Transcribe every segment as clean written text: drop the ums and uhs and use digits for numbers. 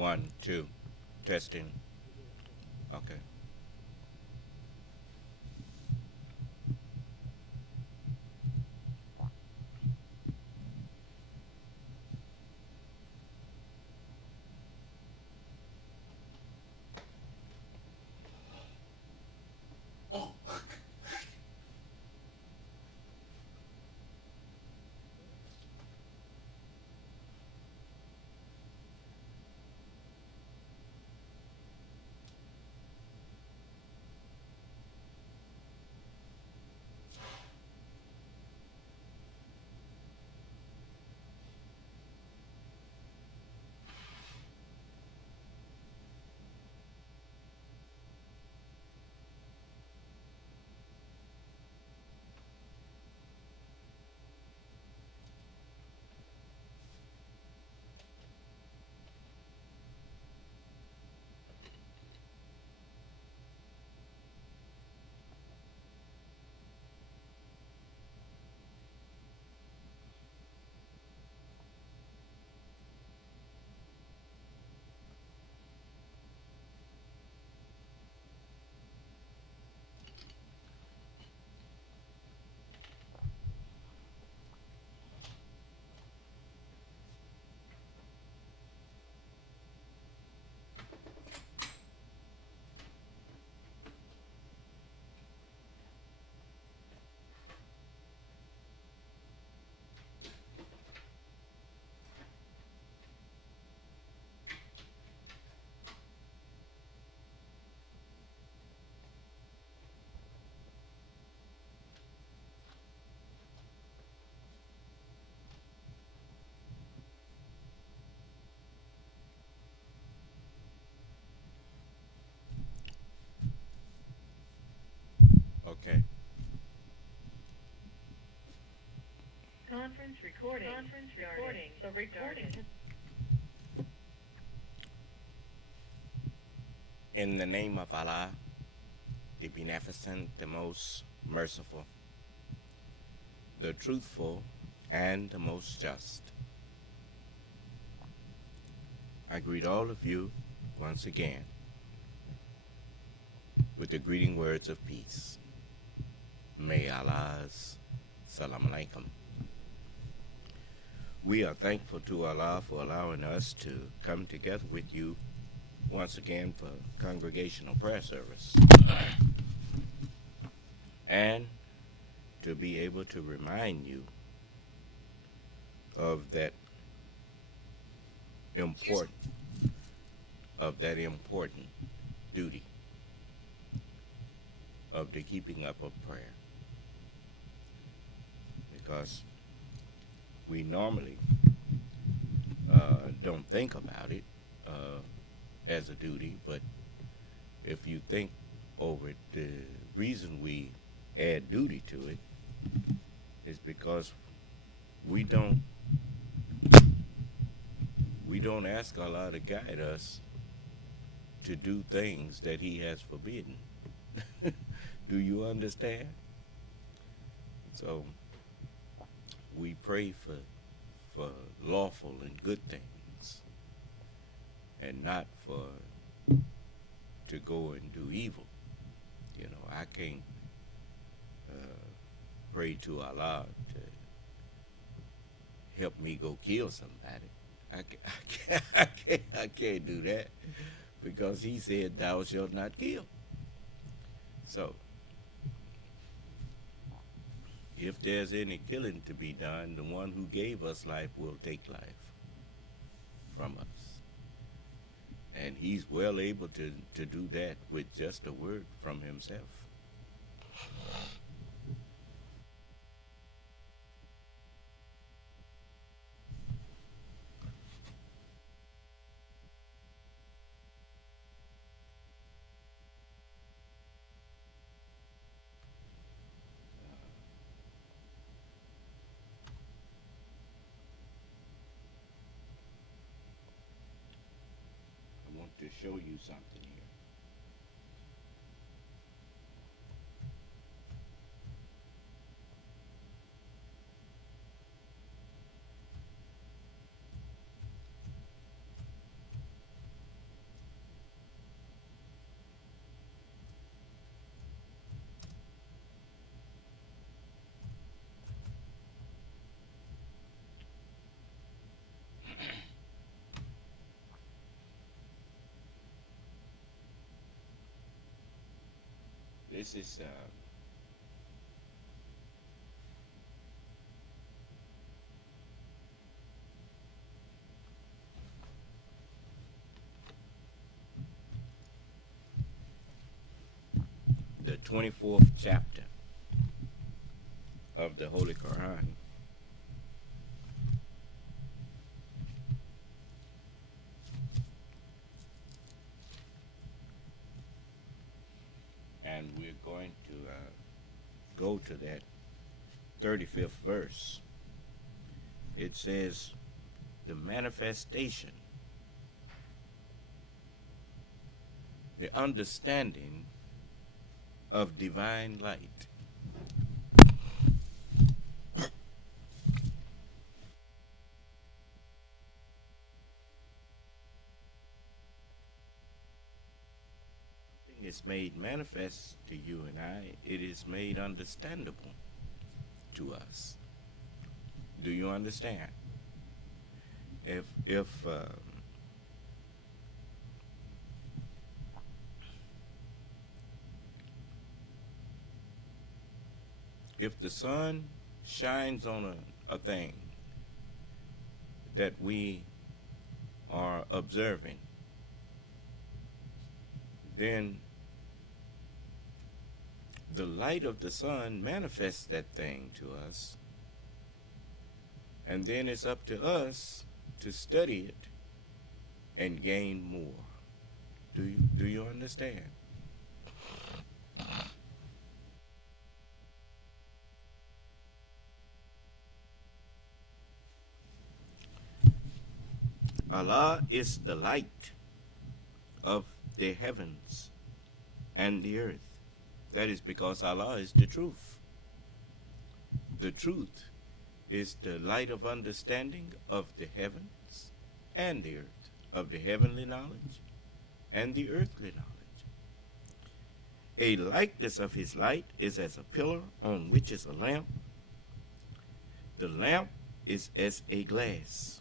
One, two, testing. Okay. Okay. Conference recording. Conference recording. The recording has In the name of Allah, the Beneficent, the Most Merciful, the Truthful, and the Most Just, I greet all of you once again with the greeting words of peace. May Allah's Salam Alaikum. We are thankful to Allah for allowing us to come together with you once again for congregational prayer service and to be able to remind you of that important important duty of the keeping up of prayer, because we normally don't think about it as a duty, but if you think over it, the reason we add duty to it is because we don't we don't ask Allah to guide us to do things that He has forbidden. Do you understand? So we pray for lawful and good things, and not for to go and do evil. You know, I can't pray to Allah to help me go kill somebody. I can't do that because He said, "Thou shalt not kill." So, if there's any killing to be done, the one who gave us life will take life from us. And He's well able to do that with just a word from Himself. I want to show you something here. this is the 24th chapter of the Holy Quran. And we're going to go to that 35th verse. It says, the manifestation, the understanding of divine light. Is made manifest to you and I, it is made understandable to us. Do you understand? If the sun shines on a thing that we are observing, then the light of the sun manifests that thing to us, and then it's up to us to study it and gain more. Do you understand? Allah is the light of the heavens and the earth. That is because Allah is the truth. The truth is the light of understanding of the heavens and the earth, of the heavenly knowledge and the earthly knowledge. A likeness of his light is as a pillar on which is a lamp. The lamp is as a glass.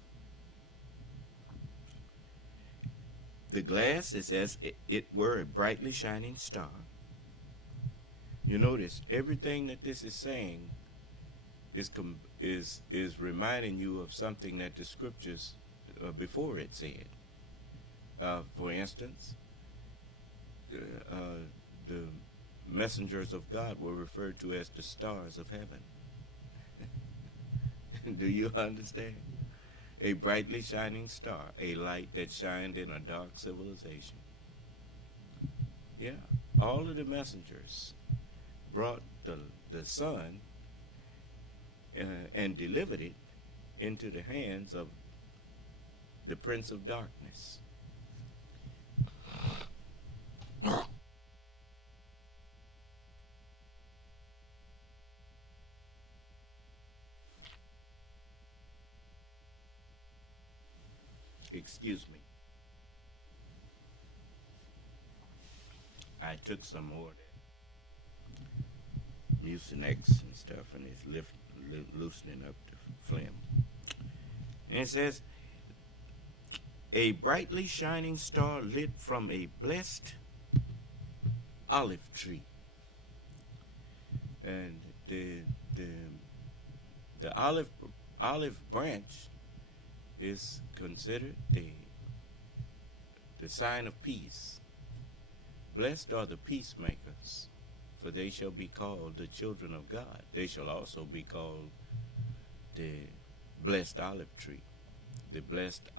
The glass is as it were a brightly shining star. You notice everything that this is saying is reminding you of something that the scriptures before it said. For instance, the messengers of God were referred to as the stars of heaven. Do you understand? A brightly shining star, a light that shined in a dark civilization. Yeah, all of the messengers brought the sun and delivered it into the hands of the Prince of Darkness. Excuse me. I took some more of that Mucinex and stuff, and it's loosening up the phlegm. And it says, a brightly shining star lit from a blessed olive tree. And the olive branch is considered the sign of peace. Blessed are the peacemakers, for they shall be called the children of God. They shall also be called the blessed olive tree, the blessed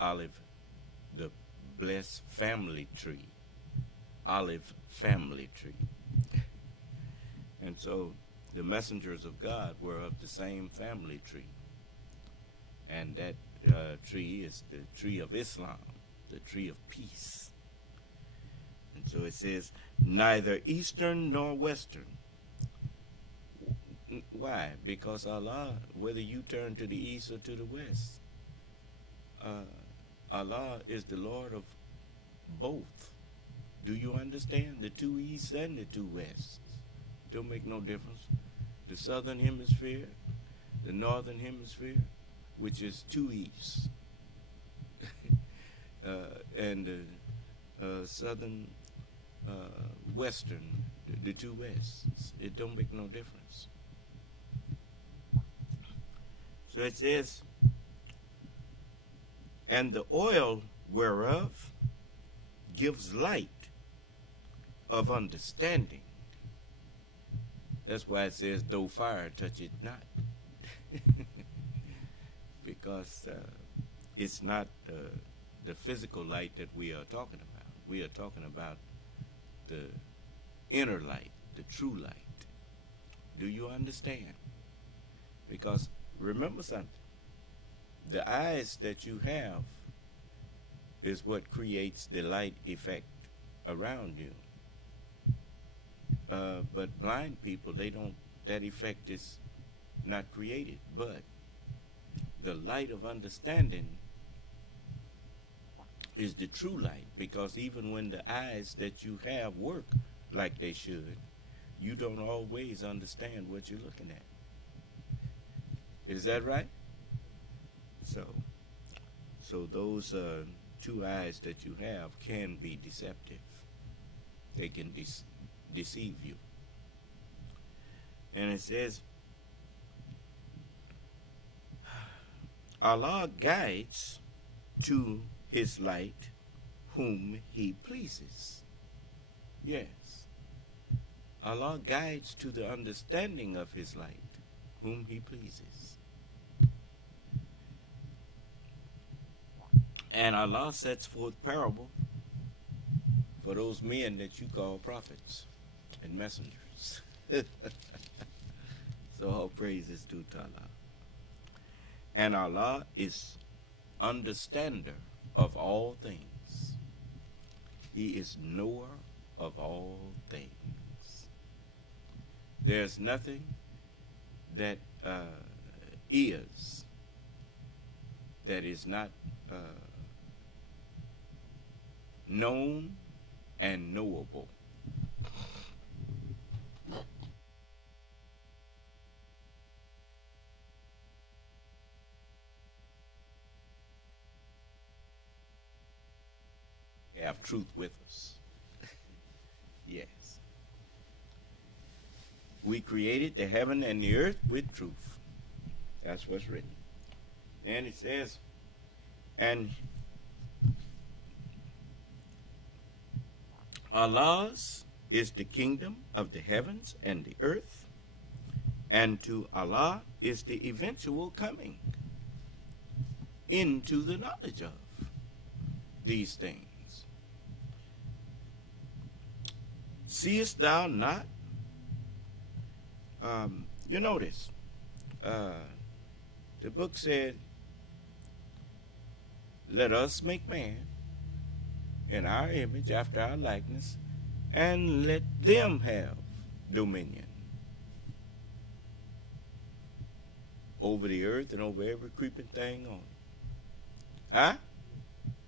family tree, olive family tree. And so the messengers of God were of the same family tree. And that tree is the tree of Islam, the tree of peace. And so it says, neither eastern nor western. Why? Because Allah, whether you turn to the east or to the west, Allah is the Lord of both. Do you understand? The two easts and the two wests don't make no difference. The southern hemisphere, the northern hemisphere, which is two easts, and the southern western, the two Wests. It don't make no difference. So it says, and the oil whereof gives light of understanding. That's why it says, though fire touch it not. Because it's not the physical light that we are talking about. We are talking about the inner light, the true light. Do you understand? Because remember something. The eyes that you have is what creates the light effect around you. But blind people, they don't, that effect is not created. But the light of understanding is the true light, because even when the eyes that you have work like they should, you don't always understand what you're looking at. Is that right? So those two eyes that you have can be deceptive. They can deceive you. And it says, Allah guides to his light whom he pleases. Yes. Allah guides to the understanding of his light whom he pleases. And Allah sets forth parable for those men that you call prophets and messengers. So all praise is due to Allah. And Allah is understander of all things. He is knower of all things. There's nothing that is that is not known and knowable. We have truth with us. Yes. We created the heaven and the earth with truth. That's what's written. And it says, and Allah's is the kingdom of the heavens and the earth, and to Allah is the eventual coming into the knowledge of these things. Seest thou not? You notice, the book said, let us make man in our image, after our likeness, and let them have dominion over the earth and over every creeping thing on it. Huh?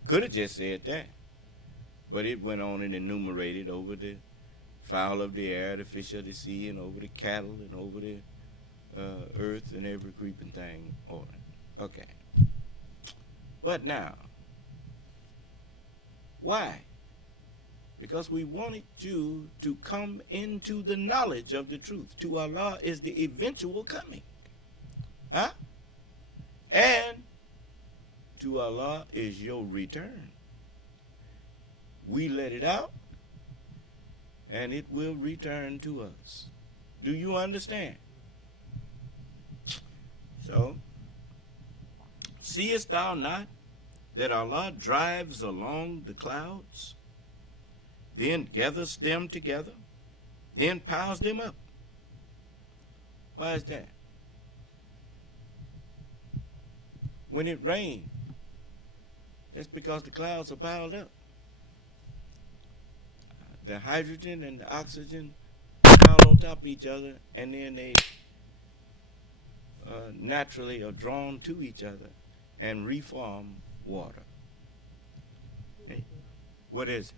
Could have just said that. But it went on and enumerated over the fowl of the air, the fish of the sea, and over the cattle, and over the earth and every creeping thing on it. Okay. But now, why? Because we wanted you to come into the knowledge of the truth. To Allah is the eventual coming. Huh? And to Allah is your return. We let it out, and it will return to us. Do you understand? So, seest thou not that Allah drives along the clouds, then gathers them together, then piles them up? Why is that? When it rains, that's because the clouds are piled up. The hydrogen and the oxygen pile on top of each other, and then they naturally are drawn to each other and reform water. Hey, what is it?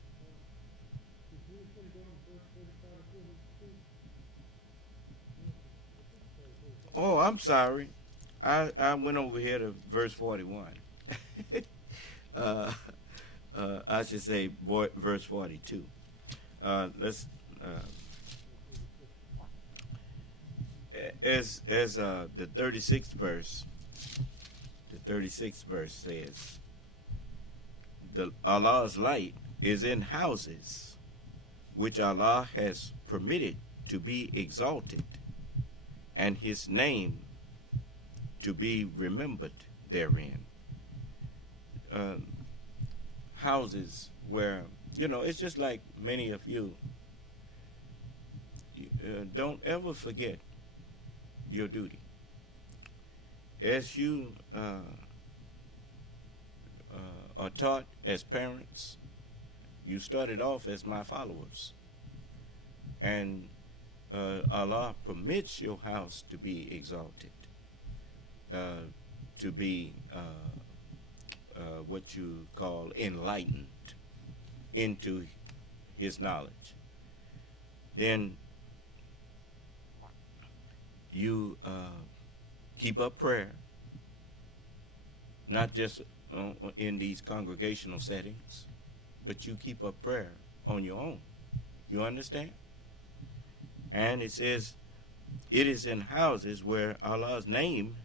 Oh, I'm sorry. I went over here to verse 41. I should say verse 42. Let's as the 36th verse, says, the Allah's light is in houses which Allah has permitted to be exalted, and his name to be remembered therein. Houses where, it's just like many of you, don't ever forget your duty. As you are taught as parents, you started off as my followers. And Allah permits your house to be exalted, to be what you call enlightened into his knowledge. Then you keep up prayer, not just in these congregational settings, but you keep up prayer on your own. You understand? And it says, it is in houses where Allah's name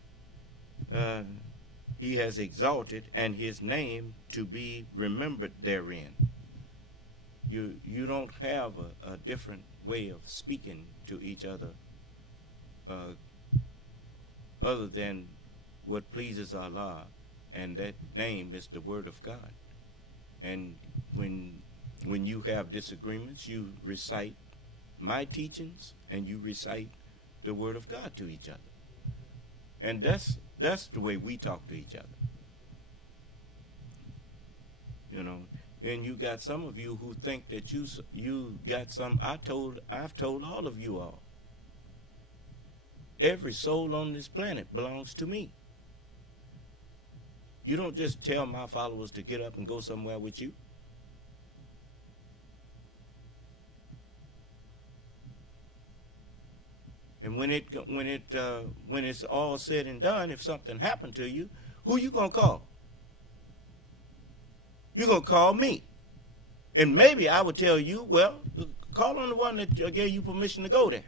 he has exalted, and his name to be remembered therein. You don't have a different way of speaking to each other other than what pleases Allah, and that name is the Word of God. And when you have disagreements, you recite my teachings and you recite the Word of God to each other. And that's the way we talk to each other. And you got some of you who think that you got some. I've told all of you all, every soul on this planet belongs to me. You don't just tell my followers to get up and go somewhere with you. And when it's all said and done, if something happened to you, who you gonna call? You're gonna call me. And maybe I would tell you, well, call on the one that gave you permission to go there.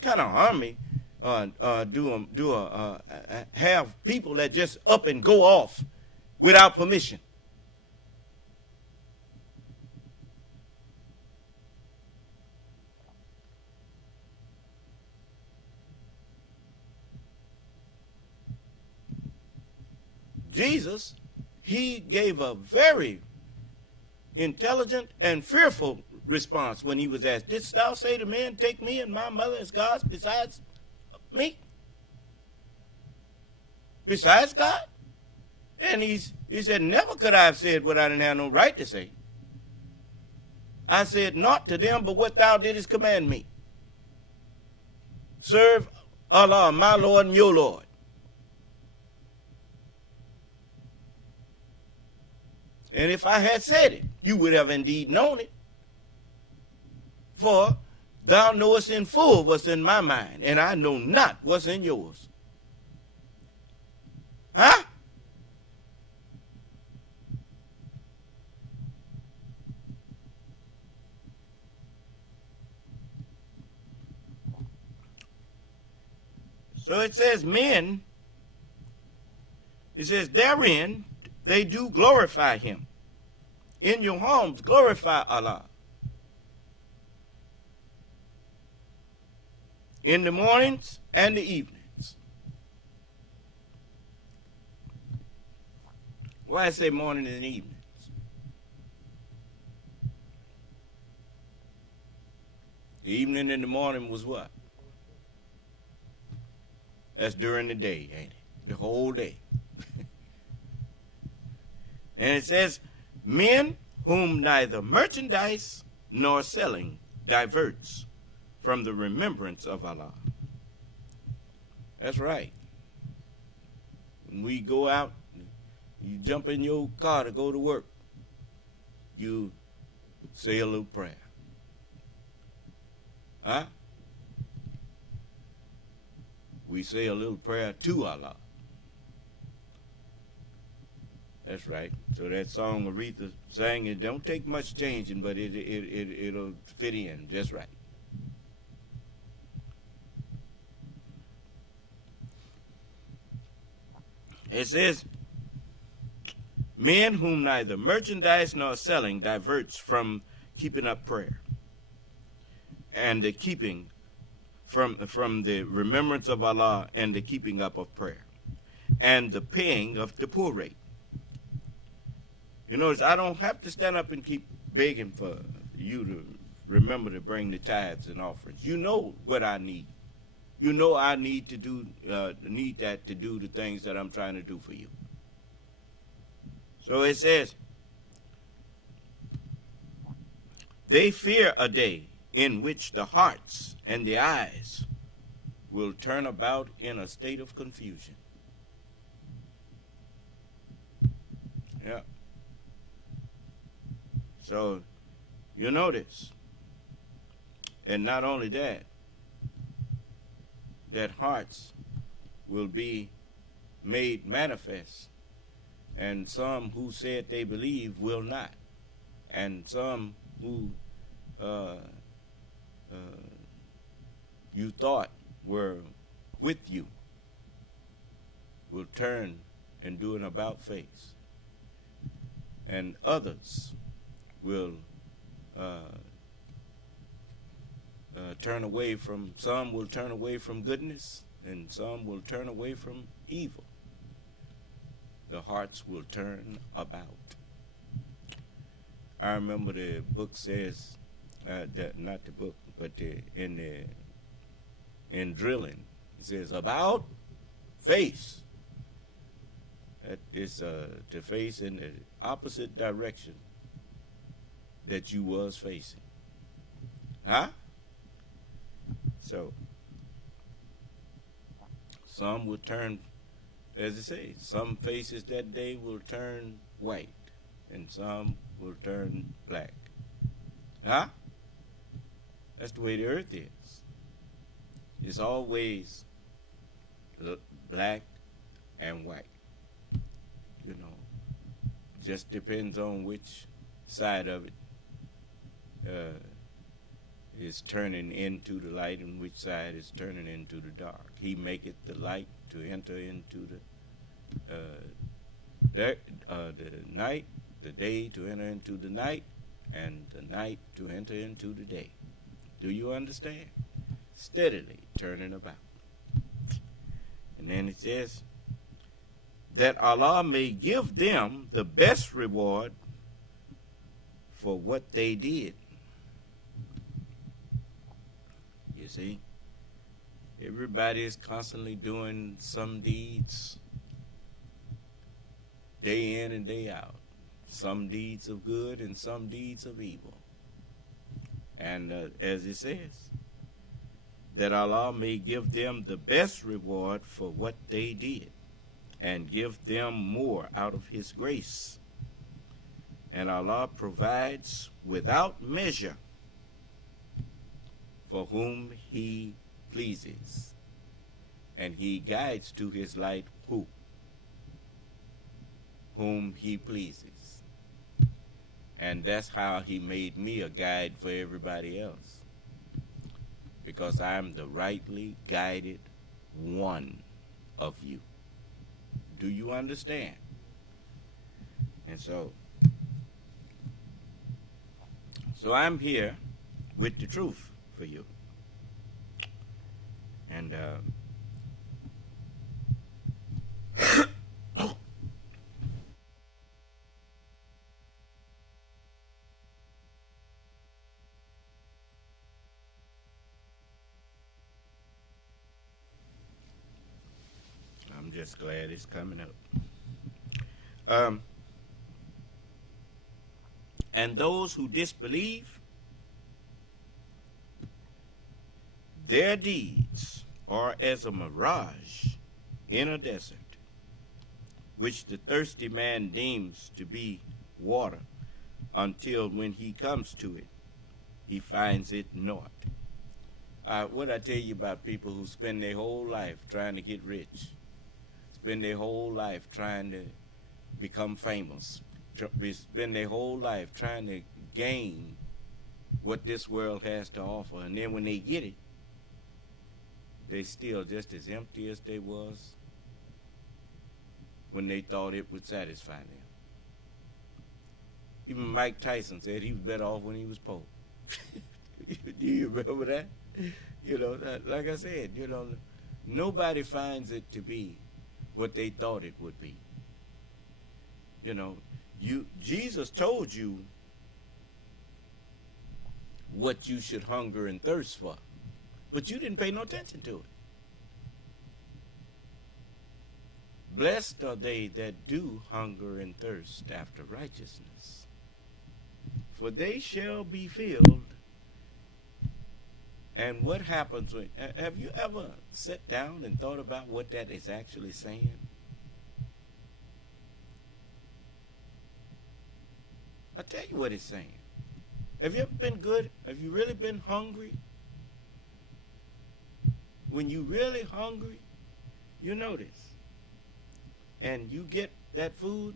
Kind of army have people that just up and go off without permission. Jesus, he gave a very intelligent and fearful response when he was asked, didst thou say to men, take me and my mother as gods besides me? Besides God? And he said, never could I have said what I didn't have no right to say. I said naught to them but what thou didst command me. Serve Allah, my Lord and your Lord. And if I had said it, you would have indeed known it. For thou knowest in full what's in my mind, and I know not what's in yours. Huh? So it says men, it says therein they do glorify him. In your homes, glorify Allah. In the mornings and the evenings. Why I say morning and evenings? The evening and the morning was what? That's during the day, ain't it? The whole day. And it says, men whom neither merchandise nor selling diverts from the remembrance of Allah. That's right. When we go out, you jump in your car to go to work, you say a little prayer. Huh? We say a little prayer to Allah. That's right. So that song Aretha sang, it don't take much changing, but it'll fit in just right. It says, men whom neither merchandise nor selling diverts from keeping up prayer, and the keeping from the remembrance of Allah, and the keeping up of prayer, and the paying of the poor rate. You notice I don't have to stand up and keep begging for you to remember to bring the tithes and offerings. You know what I need. You know I need to do need that to do the things that I'm trying to do for you. So it says, they fear a day in which the hearts and the eyes will turn about in a state of confusion. Yeah. So you notice, and not only that, that hearts will be made manifest, and some who said they believe will not, and some who you thought were with you will turn and do an about face, and others will turn away from, some will turn away from goodness, and some will turn away from evil. The hearts will turn about. I remember the book says, not the book, but in drilling, it says about face. That is to face in the opposite direction that you was facing. Huh? So some will turn, as it says, some faces that day will turn white, and some will turn black. Huh? That's the way the earth is. It's always black and white. You know, just depends on which side of it is turning into the light and which side is turning into the dark. He maketh the light to enter into the night, the day to enter into the night, and the night to enter into the day. Do you understand? Steadily turning about. And then it says, that Allah may give them the best reward for what they did. You see, everybody is constantly doing some deeds, day in and day out. Some deeds of good and some deeds of evil. And as it says, that Allah may give them the best reward for what they did, and give them more out of His grace. And Allah provides without measure for whom He pleases. And He guides to His light who? Whom He pleases. And that's how He made me a guide for everybody else. Because I'm the rightly guided one of you. Do you understand? And so I'm here with the truth for you. And I'm just glad it's coming up. And those who disbelieve, their deeds are as a mirage in a desert, which the thirsty man deems to be water, until when he comes to it, he finds it not. What I tell you about people who spend their whole life trying to get rich, spend their whole life trying to become famous, spend their whole life trying to gain what this world has to offer, and then when they get it, they still just as empty as they was when they thought it would satisfy them. Even Mike Tyson said he was better off when he was poor. Do you remember that? You know, like I said, you know, nobody finds it to be what they thought it would be. You know, Jesus told you what you should hunger and thirst for, but you didn't pay no attention to it. Blessed are they that do hunger and thirst after righteousness, for they shall be filled. And what happens when, have you ever sat down and thought about what that is actually saying? I'll tell you what it's saying. Have you ever been good? Have you really been hungry? When you really hungry, you notice, and you get that food,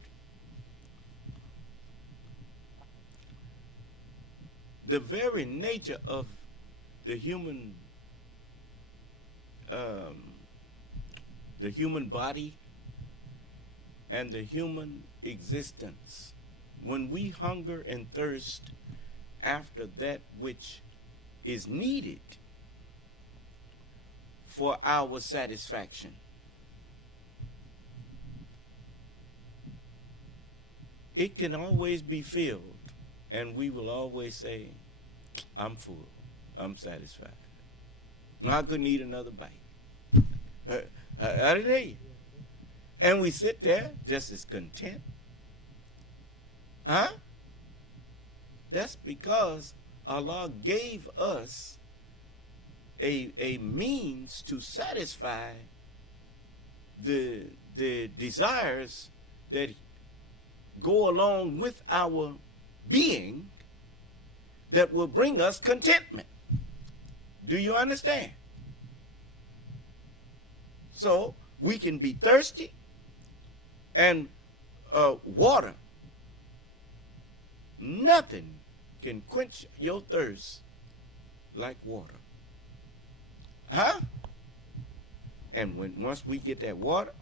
the very nature of the human body and the human existence, when we hunger and thirst after that which is needed for our satisfaction, it can always be filled, and we will always say, I'm full, I'm satisfied. I couldn't eat another bite. I didn't hear you. And we sit there just as content. Huh? That's because Allah gave us a means to satisfy the desires that go along with our being that will bring us contentment. Do you understand? So we can be thirsty, and water, nothing can quench your thirst like water. Huh? And once we get that water,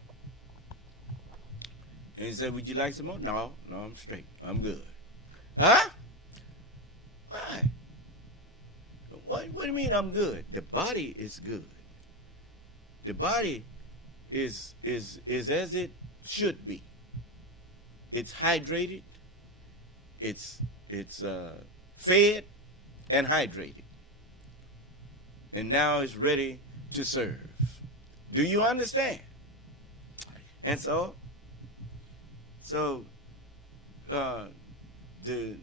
and he said, would you like some more? No, I'm straight. I'm good. Huh? Why? What do you mean I'm good? The body is good. The body is as it should be. It's hydrated. It's fed and hydrated. And now it's ready to serve. Do you understand? And so the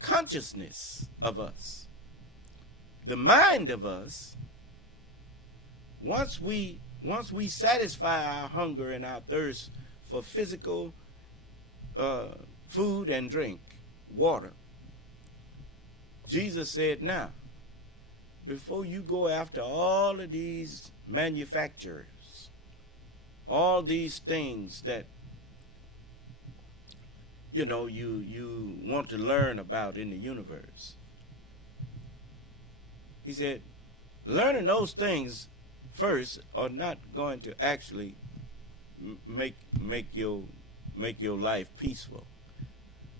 consciousness of us, the mind of us, once we satisfy our hunger and our thirst for physical food and drink, water, Jesus said, now, before you go after all of these manufacturers, all these things that you want to learn about in the universe, he said, learning those things first are not going to actually make your life peaceful.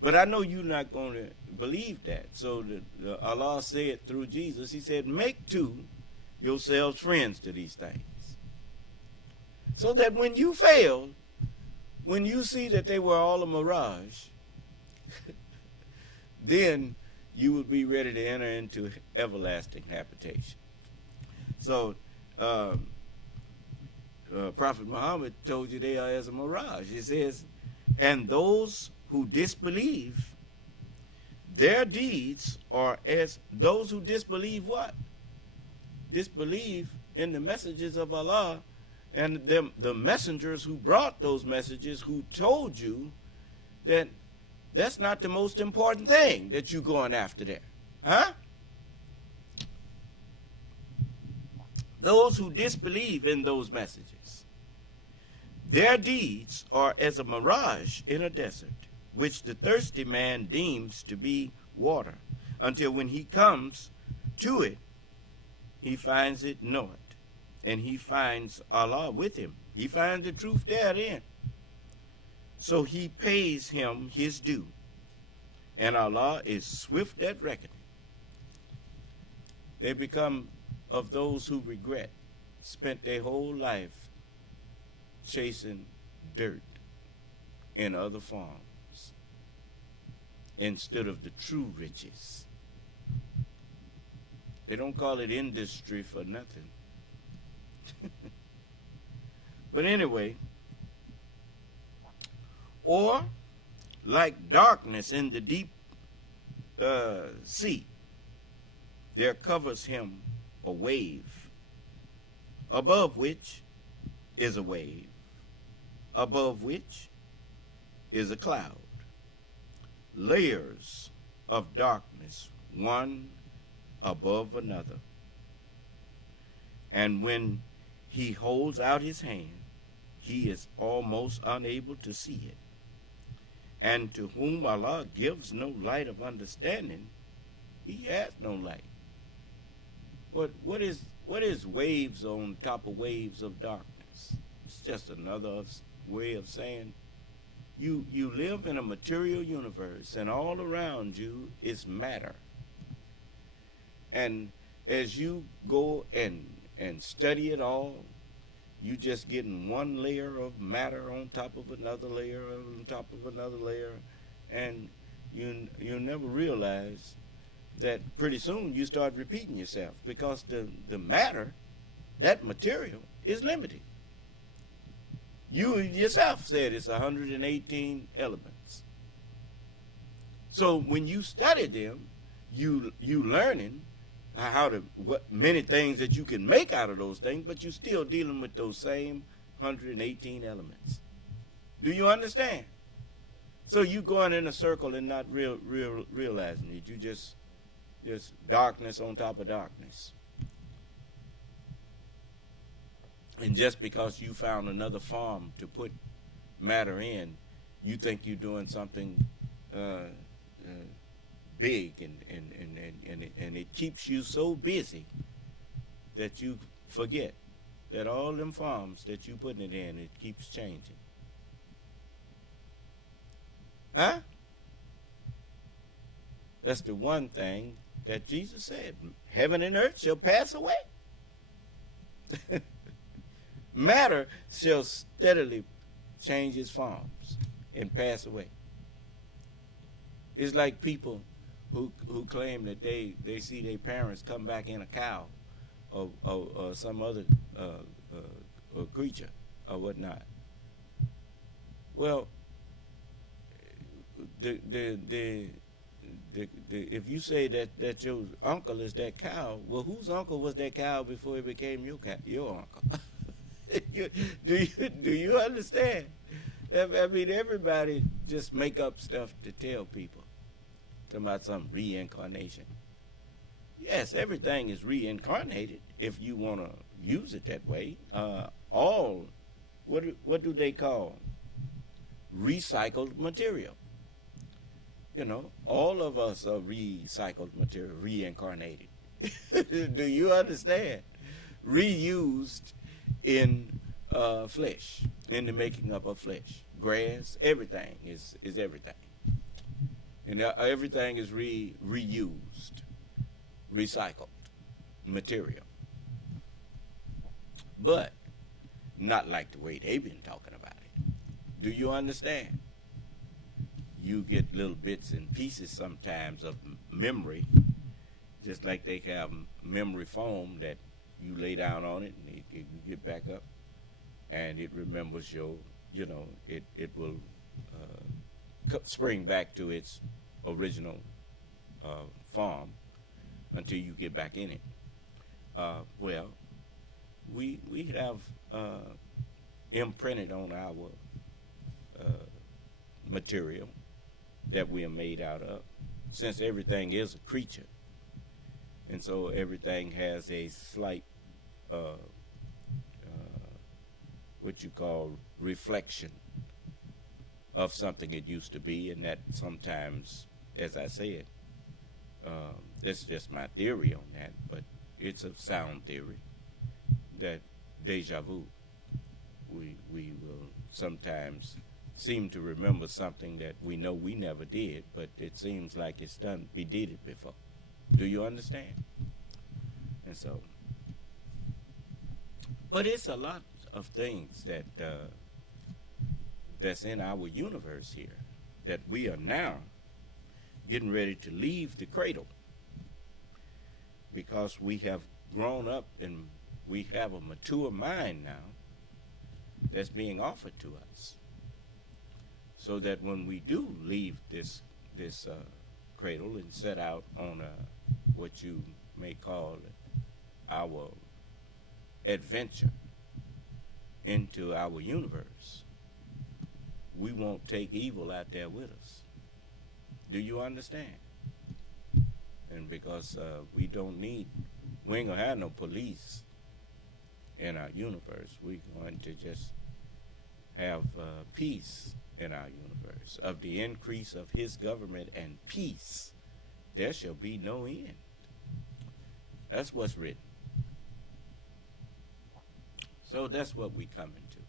But I know you're not going to believe that. So Allah said through Jesus, he said, make to yourselves friends to these things. So that when you fail, when you see that they were all a mirage, then you will be ready to enter into everlasting habitation. So Prophet Muhammad told you they are as a mirage. He says, and those who disbelieve, their deeds are as those who disbelieve what? Disbelieve in the messages of Allah and the messengers who brought those messages, who told you that that's not the most important thing that you're going after there. Huh? Those who disbelieve in those messages, Their deeds are as a mirage in a desert, which the thirsty man deems to be water, until when he comes to it, he finds it not, and he finds Allah with him. He finds the truth therein. So he pays him his due, and Allah is swift at reckoning. They become of those who regret, spent their whole life chasing dirt in other forms instead of the true riches. They don't call it industry for nothing. But anyway, or like darkness in the deep sea, there covers him a wave, above which is a wave, above which is a cloud. Layers of darkness, one above another. And when he holds out his hand, he is almost unable to see it. And to whom Allah gives no light of understanding, he has no light. What is waves on top of waves of darkness? It's just another way of saying you live in a material universe, and all around you is matter. And as you go and study it all, you just getting one layer of matter on top of another layer on top of another layer, and you never realize that pretty soon you start repeating yourself, because the matter, that material, is limited. You yourself said it's 118 elements. So when you study them, you learning what many things that you can make out of those things, but you're still dealing with those same 118 elements. Do you understand? So you going in a circle and not realizing it. You just darkness on top of darkness. And just because you found another form to put matter in, you think you're doing something big, and it keeps you so busy that you forget that all them forms that you putting it in, it keeps changing. Huh? That's the one thing that Jesus said. Heaven and earth shall pass away. Matter shall steadily change its forms and pass away. It's like people who claim that they see their parents come back in a cow or some other creature or whatnot. Well, if you say that your uncle is that cow, well, whose uncle was that cow before it became your uncle? Do you understand? I mean, everybody just make up stuff to tell people. Talking about some reincarnation. Yes, everything is reincarnated if you want to use it that way. What do they call recycled material? You know, all of us are recycled material, reincarnated. Do you understand? Reused in flesh, in the making up of flesh. Grass, everything is everything. And everything is reused, recycled material. But not like the way they've been talking about it. Do you understand? You get little bits and pieces sometimes of memory, just like they have memory foam that you lay down on it and you get back up, and it remembers it will spring back to its original form until you get back in it. Well, we have imprinted on our material that we are made out of, since everything is a creature, and so everything has a slight what you call reflection of something it used to be, and that sometimes, as I said, that's just my theory on that, but it's a sound theory, that deja vu. We will sometimes seem to remember something that we know we never did, but it seems like we did it before. Do you understand? And so, but it's a lot of things that that's in our universe here that we are now getting ready to leave the cradle, because we have grown up and we have a mature mind now that's being offered to us, so that when we do leave this cradle and set out on what you may call our adventure into our universe, we won't take evil out there with us. Do you understand? And because we ain't gonna have no police in our universe, we're going to just have peace in our universe. Of the increase of his government and peace, there shall be no end. That's what's written. So that's what we come into.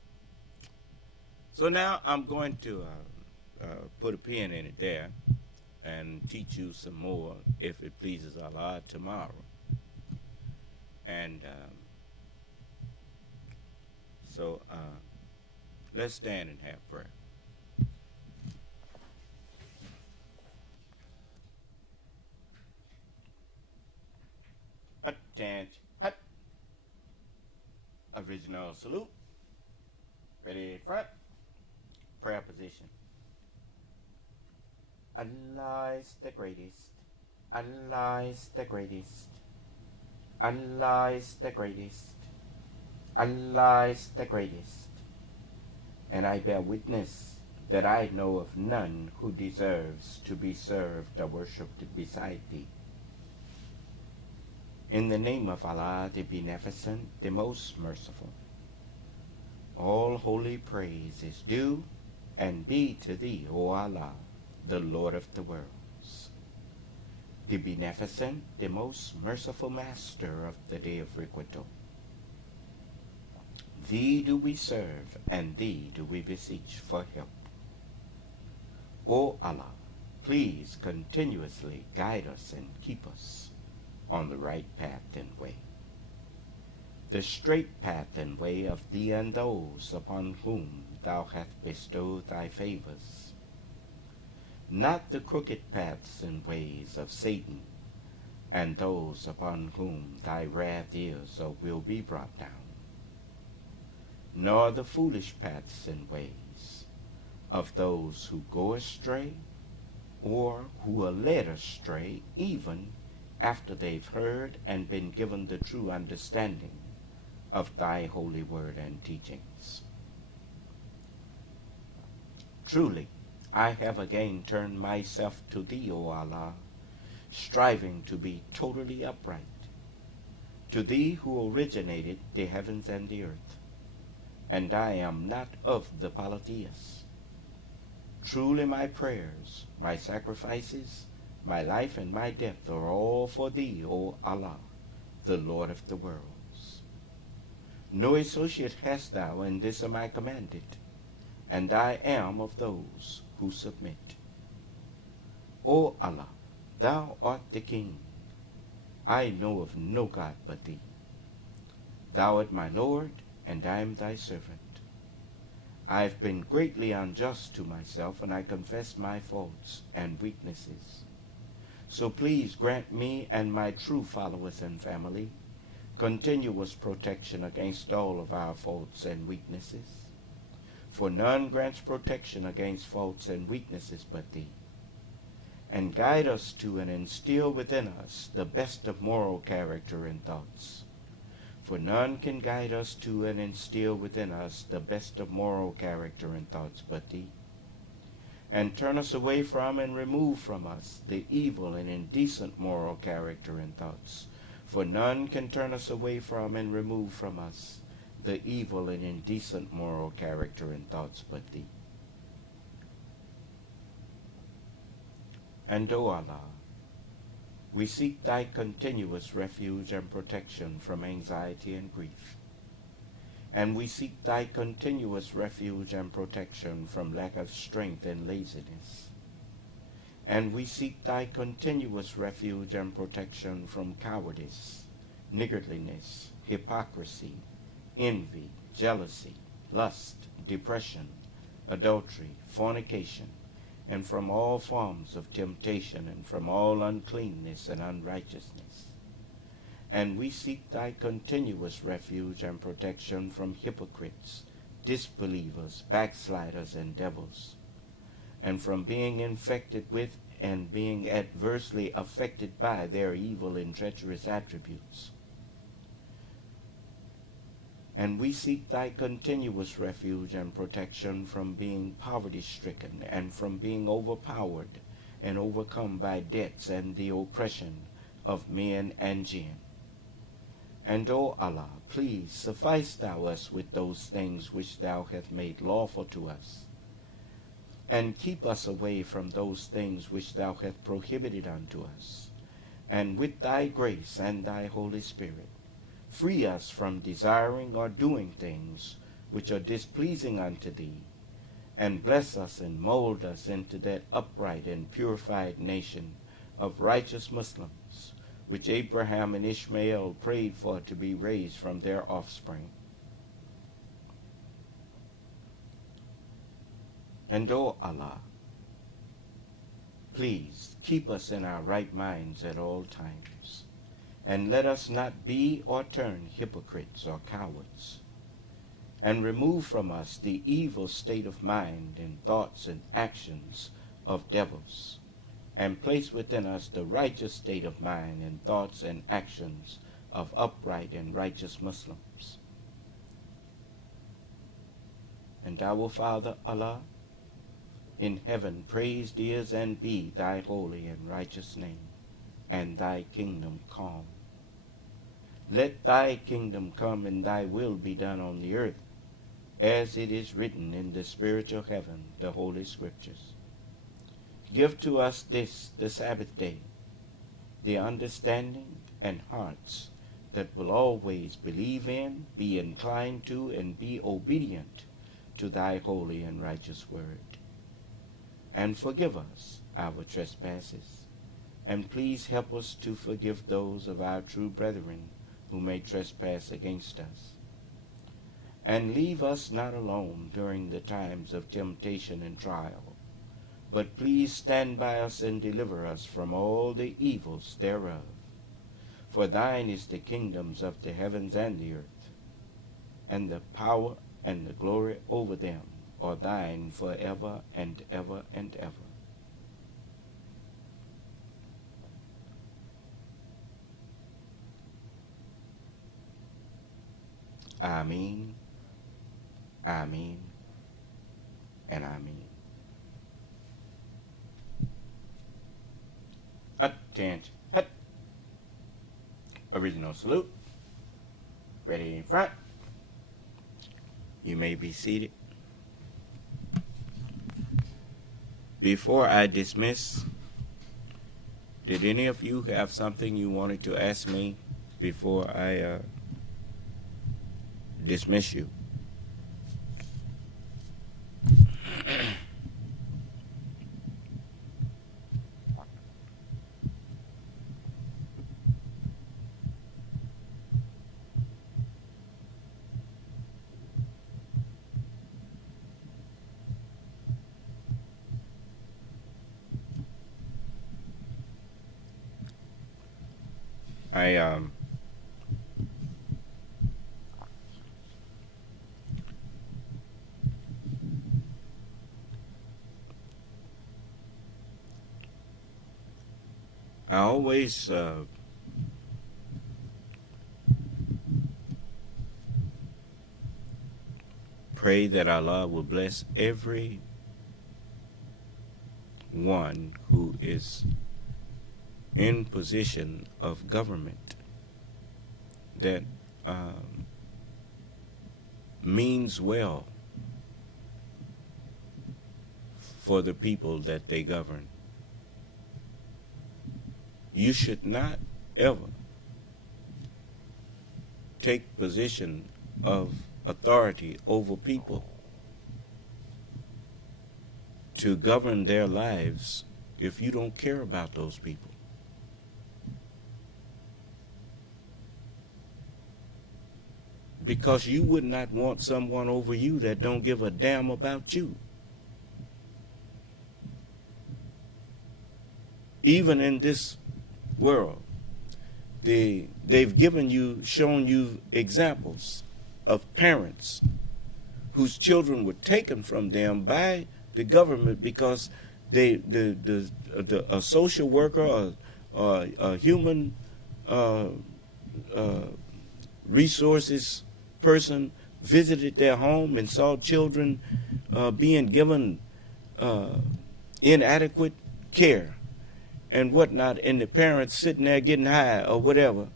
So now I'm going to put a pin in it there and teach you some more, if it pleases Allah, tomorrow. And so let's stand and have prayer. Attention. Hut. Original salute. Ready, front. Prayer position. Allah is the greatest. Allah is the greatest. Allah is the greatest. Allah is the greatest. And I bear witness that I know of none who deserves to be served or worshipped beside thee. In the name of Allah, the Beneficent, the Most Merciful, all holy praise is due and be to thee, O Allah, the Lord of the worlds, the Beneficent, the Most Merciful Master of the Day of Requital. Thee do we serve, and thee do we beseech for help. O Allah, please continuously guide us and keep us on the right path and way, the straight path and way of thee and those upon whom thou hast bestowed thy favors, not the crooked paths and ways of Satan and those upon whom thy wrath is or will be brought down, nor the foolish paths and ways of those who go astray or who are led astray even after they've heard and been given the true understanding of thy holy word and teachings. Truly, I have again turned myself to thee, O Allah, striving to be totally upright, to thee who originated the heavens and the earth, and I am not of the polytheists. Truly my prayers, my sacrifices, my life and my death are all for thee, O Allah, the Lord of the worlds. No associate hast thou in this am I commanded, and I am of those who submit. O Allah, thou art the King. I know of no God but thee. Thou art my Lord, and I am thy servant. I have been greatly unjust to myself, and I confess my faults and weaknesses. So please grant me and my true followers and family continuous protection against all of our faults and weaknesses. For none grants protection against faults and weaknesses but thee. And guide us to and instill within us the best of moral character and thoughts. For none can guide us to and instill within us the best of moral character and thoughts but thee. And turn us away from and remove from us the evil and indecent moral character and thoughts. For none can turn us away from and remove from us other evil and indecent moral character and thoughts but thee. And, O Allah, we seek thy continuous refuge and protection from anxiety and grief. And we seek thy continuous refuge and protection from lack of strength and laziness. And we seek thy continuous refuge and protection from cowardice, niggardliness, hypocrisy, envy, jealousy, lust, depression, adultery, fornication, and from all forms of temptation, and from all uncleanness and unrighteousness. And we seek thy continuous refuge and protection from hypocrites, disbelievers, backsliders, and devils, and from being infected with and being adversely affected by their evil and treacherous attributes. And we seek thy continuous refuge and protection from being poverty-stricken, and from being overpowered and overcome by debts and the oppression of men and jinn. And, O Allah, please suffice thou us with those things which thou hast made lawful to us, and keep us away from those things which thou hast prohibited unto us, and with thy grace and thy Holy Spirit, free us from desiring or doing things which are displeasing unto thee, and bless us and mold us into that upright and purified nation of righteous Muslims, which Abraham and Ishmael prayed for to be raised from their offspring. And, O Allah, please keep us in our right minds at all times, and let us not be or turn hypocrites or cowards, and remove from us the evil state of mind and thoughts and actions of devils, and place within us the righteous state of mind and thoughts and actions of upright and righteous Muslims. And our Father Allah, in heaven praised is and be thy holy and righteous name, and thy kingdom come. Let thy kingdom come and thy will be done on the earth, as it is written in the spiritual heaven, the Holy Scriptures. Give to us this, the Sabbath day, the understanding and hearts that will always believe in, be inclined to, and be obedient to thy holy and righteous word. And forgive us our trespasses, and please help us to forgive those of our true brethren who may trespass against us. And leave us not alone during the times of temptation and trial, but please stand by us and deliver us from all the evils thereof. For thine is the kingdoms of the heavens and the earth, and the power and the glory over them are thine forever and ever and ever. Ameen, Ameen, and Ameen. Attention. Hut. Original salute. Ready in front. You may be seated. Before I dismiss, did any of you have something you wanted to ask me before I dismiss you? I always pray that Allah will bless every one who is in position of government, that means well for the people that they govern. You should not ever take position of authority over people to govern their lives if you don't care about those people. Because you would not want someone over you that don't give a damn about you. Even in this world, they've shown you examples of parents whose children were taken from them by the government because a social worker or a human resources person visited their home and saw children being given inadequate care and whatnot, and the parents sitting there getting high or whatever,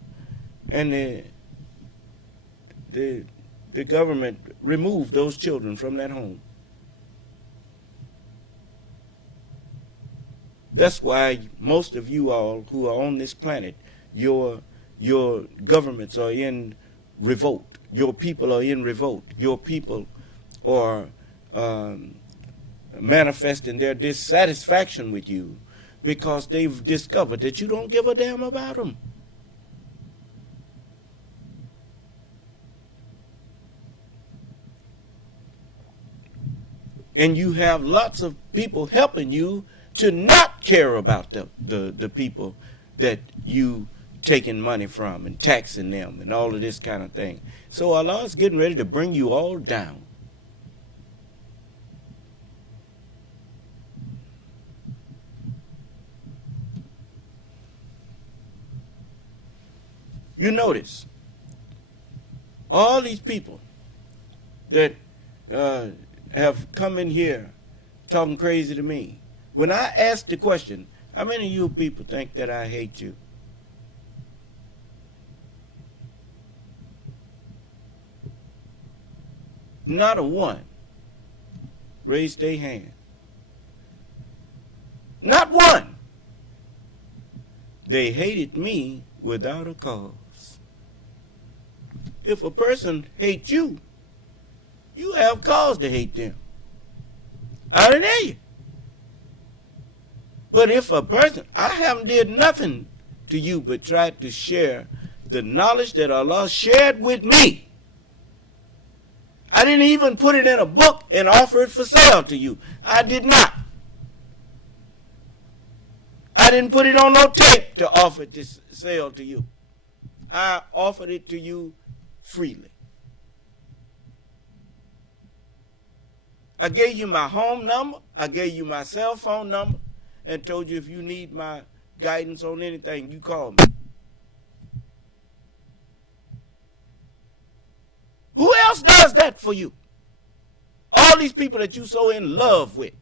and the government removed those children from that home. That's why most of you all who are on this planet, your governments are in revolt. Your people are in revolt. Your people are manifesting their dissatisfaction with you because they've discovered that you don't give a damn about them. And you have lots of people helping you to not care about the people that you taking money from and taxing them and all of this kind of thing. So Allah's getting ready to bring you all down. You notice all these people that have come in here talking crazy to me. When I ask the question, how many of you people think that I hate you? Not a one raised their hand. Not one. They hated me without a cause. If a person hates you, you have cause to hate them. I didn't hear you. But if a person, I haven't did nothing to you but tried to share the knowledge that Allah shared with me. I didn't even put it in a book and offer it for sale to you. I did not. I didn't put it on no tape to offer it to sale to you. I offered it to you freely. I gave you my home number. I gave you my cell phone number and told you if you need my guidance on anything, you call me. Who else does that for you? All these people that you so in love with.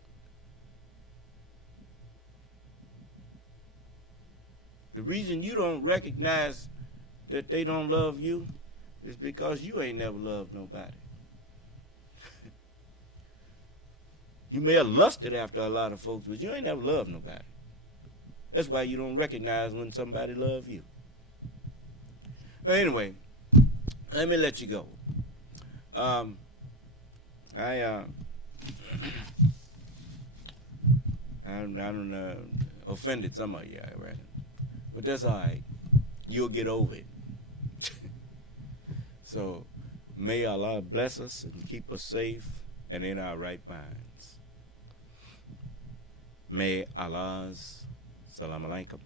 The reason you don't recognize that they don't love you is because you ain't never loved nobody. You may have lusted after a lot of folks, but you ain't never loved nobody. That's why you don't recognize when somebody loves you. But anyway, let me let you go. I offended some of you, I reckon. But that's all right. You'll get over it. So may Allah bless us and keep us safe and in our right minds. May Allah's salam alaikum